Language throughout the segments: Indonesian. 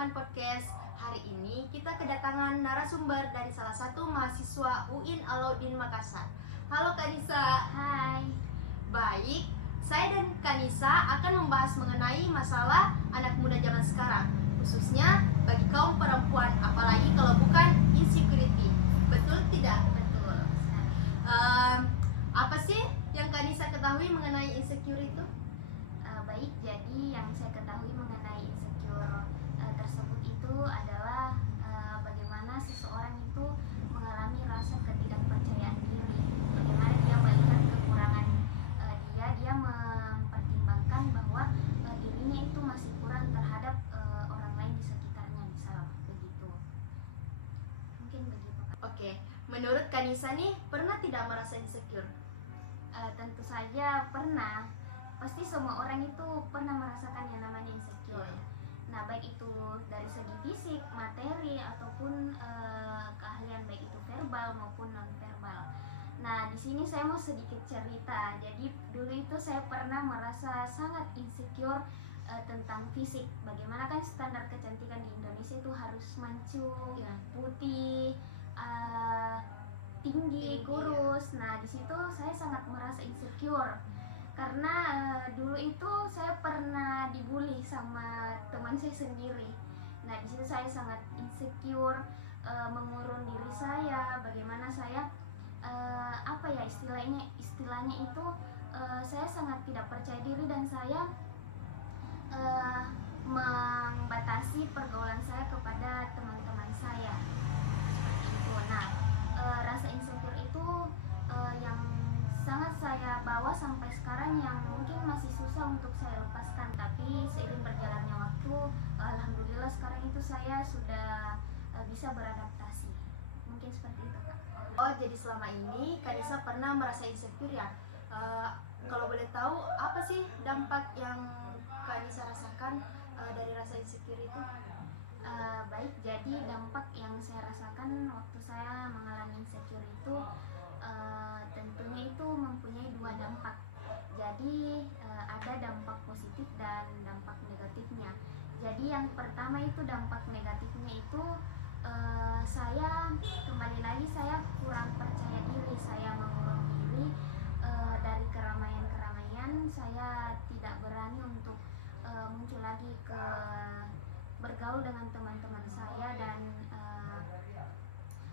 teman podcast. Hari ini kita kedatangan narasumber dari salah satu mahasiswa UIN Alauddin Makassar. Halo Kak Nisa. Hai. Baik, saya dan Kak Nisa akan membahas mengenai masalah anak muda zaman sekarang, khususnya bagi kaum perempuan, apalagi kalau bukan insecurity. Betul tidak? Betul. Apa sih yang Kak Nisa ketahui mengenai insecure itu? Baik, jadi yang saya ketahui mengenai insecure tersebut itu adalah bagaimana seseorang itu mengalami rasa ketidakpercayaan diri. Bagaimana dia melihat kekurangan dia mempertimbangkan bahwa dirinya itu masih kurang terhadap orang lain di sekitarnya, misal begitu. Mungkin begitu, Kak. Oke, menurut Kak Nisa nih pernah tidak merasa insecure? Tentu saja pernah. Pasti semua orang itu pernah merasakan yang namanya insecure. Nah, baik itu dari segi fisik, materi, ataupun keahlian, baik itu verbal maupun non verbal. Nah, di sini saya mau sedikit cerita. Jadi dulu itu saya pernah merasa sangat insecure tentang fisik. Bagaimana kan standar kecantikan di Indonesia itu harus mancung, putih, tinggi, kurus. Nah, di situ saya sangat merasa insecure. Karena dulu itu saya pernah dibully sama teman saya sendiri. Nah, di situ saya sangat insecure, mengurung diri saya. Bagaimana saya istilahnya itu saya sangat tidak percaya diri dan saya membatasi pergaulan saya kepada teman-teman saya. Seperti itu. Nah, rasa insecure itu yang sangat saya bawa sampai sekarang, yang mungkin masih susah untuk saya lepaskan. Tapi seiring berjalannya waktu, alhamdulillah sekarang itu saya sudah bisa beradaptasi. Mungkin seperti itu, Kak. Oh, jadi selama ini Kak Nisa pernah merasa insecure ya? Kalau boleh tahu, apa sih dampak yang Kak Nisa rasakan dari rasa insecure itu? Baik, jadi dampak yang saya rasakan waktu saya mengalami insecure itu tentunya itu mempunyai dua dampak. Jadi ada dampak positif dan dampak negatifnya. Jadi yang pertama itu dampak negatifnya itu saya kembali lagi saya kurang percaya diri, saya mengurung diri dari keramaian-keramaian. Saya tidak berani untuk muncul lagi ke bergaul dengan teman-teman saya, dan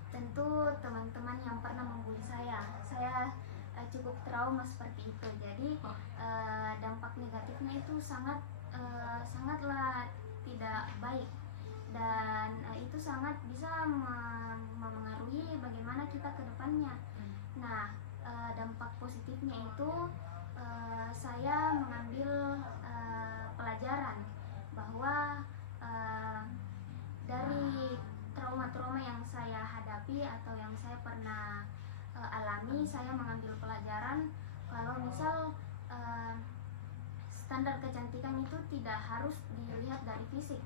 tentu teman-teman yang pernah membuli saya cukup trauma seperti itu. Jadi dampak negatifnya itu sangatlah tidak baik, dan itu sangat bisa memengaruhi bagaimana kita ke depannya. Nah, dampak positifnya itu saya mengambil pelajaran bahwa dari trauma-trauma yang saya hadapi atau yang saya pernah alami, saya mengambil pelajaran kalau misal standar kecantikan itu tidak harus dilihat dari fisik,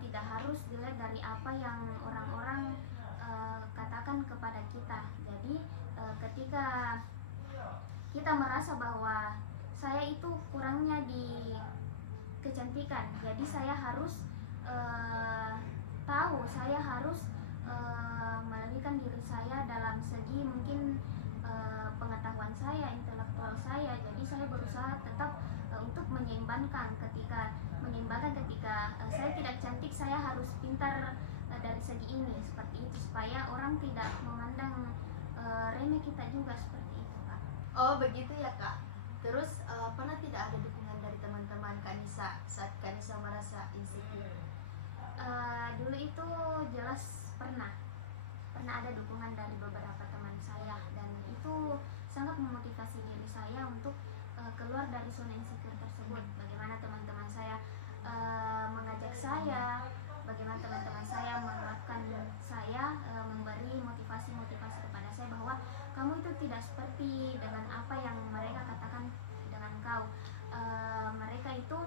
tidak harus dilihat dari apa yang orang-orang katakan kepada kita. Jadi ketika kita merasa bahwa saya itu kurangnya di kecantikan, jadi saya harus tahu, saya harus melebihkan diri saya dalam segi mungkin pengetahuan saya, intelektual saya. Jadi saya berusaha tetap untuk menyeimbangkan ketika saya tidak cantik, saya harus pintar dari segi ini, seperti itu, supaya orang tidak memandang remeh kita juga, seperti itu, Kak. Oh, begitu ya, Kak. Terus pernah tidak ada dukungan dari teman-teman Kak Nisa saat Kak Nisa merasa insecure? Dulu itu jelas pernah ada dukungan dari beberapa teman saya, dan itu sangat memotivasi diri saya untuk keluar dari zona insecure tersebut. Bagaimana teman-teman saya mengajak saya, bagaimana teman-teman saya menguatkan saya, memberi motivasi kepada saya bahwa kamu itu tidak seperti dengan apa yang mereka katakan dengan kau. Mereka itu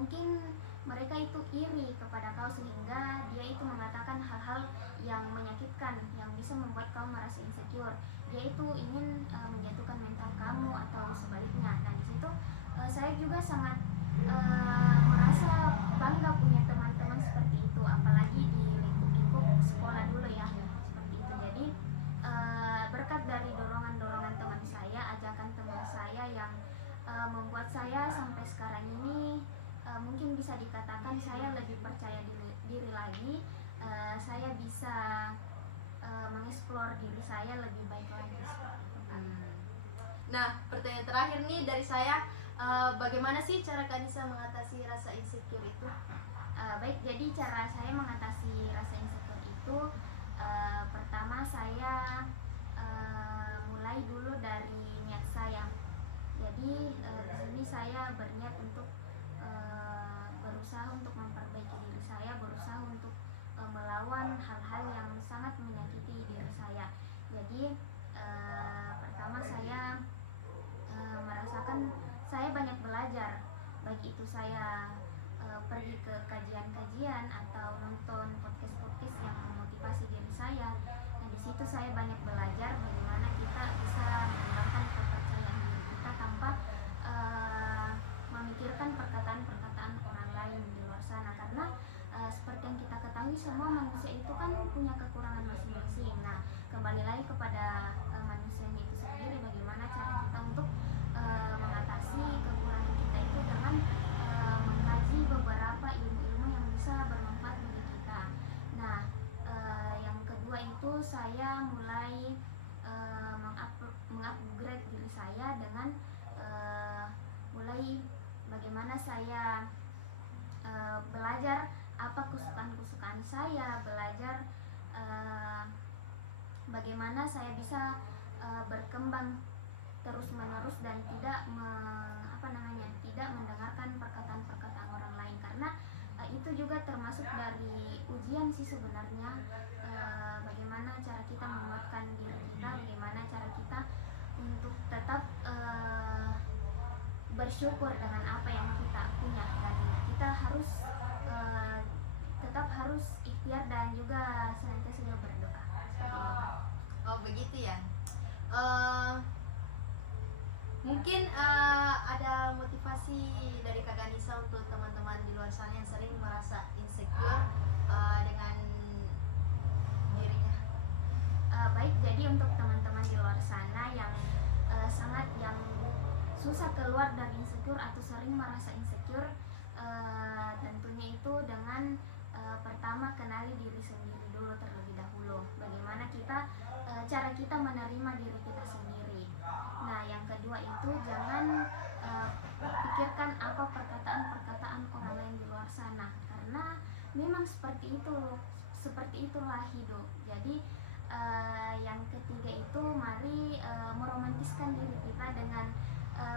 mungkin mereka itu iri kepada kau, sehingga dia itu mengatakan hal-hal yang menyakitkan, yang bisa membuat kau merasa insecure. Dia itu ingin menjatuhkan mental kamu atau sebaliknya. Dan di situ saya juga sangat merasa bangga punya teman-teman lebih percaya diri lagi, saya bisa mengeksplor diri saya lebih baik lagi seperti itu. Nah, pertanyaan terakhir nih dari saya, bagaimana sih cara Kak Nisa mengatasi rasa insecure itu? Baik, jadi cara saya mengatasi rasa insecure itu, pertama saya mulai dulu dari niat saya. Jadi di sini saya berniat untuk berusaha untuk memperbaiki diri saya, berusaha untuk melawan hal-hal yang sangat menyakiti diri saya. Jadi pertama saya merasakan saya banyak belajar, baik itu saya pergi ke kajian-kajian atau nonton podcast-podcast yang memotivasi diri saya. Nah, di situ saya banyak belajar bagaimana kita bisa mengembangkan kepercayaan diri kita tanpa memikirkan perkataan-perkataan orang lain di luar sana, karena seperti yang kita ketahui semua manusia itu kan punya kekurangan masing-masing. Nah, kembali lagi kepada manusianya itu sendiri, bagaimana cara kita untuk mengatasi kekurangan kita itu dengan mengkaji beberapa ilmu-ilmu yang bisa bermanfaat bagi kita. Nah, yang kedua itu saya mulai mengupgrade diri saya dengan mulai bagaimana saya belajar apa kesukaan-kesukaan saya, belajar bagaimana saya bisa berkembang terus-menerus dan tidak tidak mendengarkan perkataan-perkataan orang lain, karena itu juga termasuk dari ujian sih sebenarnya. Bagaimana cara kita menguatkan diri kita, bagaimana cara kita untuk tetap bersyukur dengan apa yang kita punya, dan kita harus tetap harus ikhtiar dan juga senantiasa berdoa. Oh begitu ya. Mungkin ada motivasi dari Kak Nisa untuk teman-teman di luar sana yang sering merasa insecure dengan dirinya. Baik, jadi untuk teman-teman di luar sana yang yang susah keluar dari insecure atau sering merasa insecure, tentunya itu dengan pertama kenali diri sendiri dulu terlebih dahulu. Bagaimana cara kita menerima diri kita sendiri. Nah, yang kedua itu jangan pikirkan apa perkataan-perkataan orang lain di luar sana, karena memang seperti itulah hidup. Jadi yang ketiga itu mari meromantiskan diri kita dengan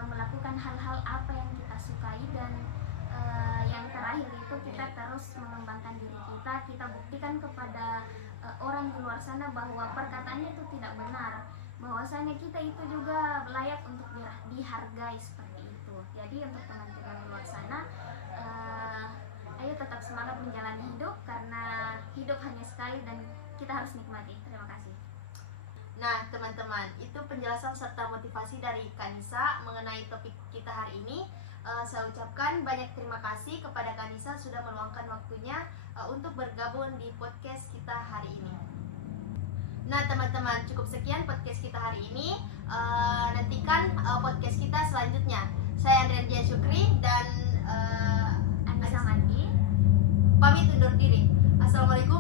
melakukan hal-hal apa yang kita sukai, dan yang terakhir itu kita terus mengembangkan diri kita buktikan kepada orang di luar sana bahwa perkataannya itu tidak benar, bahwasanya kita itu juga layak untuk dihargai seperti itu. Jadi untuk teman-teman di luar sana, ayo tetap semangat menjalani hidup, karena hidup hanya sekali dan kita harus nikmati. Terima kasih. Nah teman-teman, itu penjelasan serta motivasi dari Kak Nisa mengenai topik kita hari ini. Saya ucapkan banyak terima kasih kepada Kak Nisa sudah meluangkan waktunya untuk bergabung di podcast kita hari ini. Nah teman-teman, cukup sekian podcast kita hari ini. Nantikan podcast kita selanjutnya. Saya Andrian Dia Syukri dan Anissa Mandi pamit undur diri. Assalamualaikum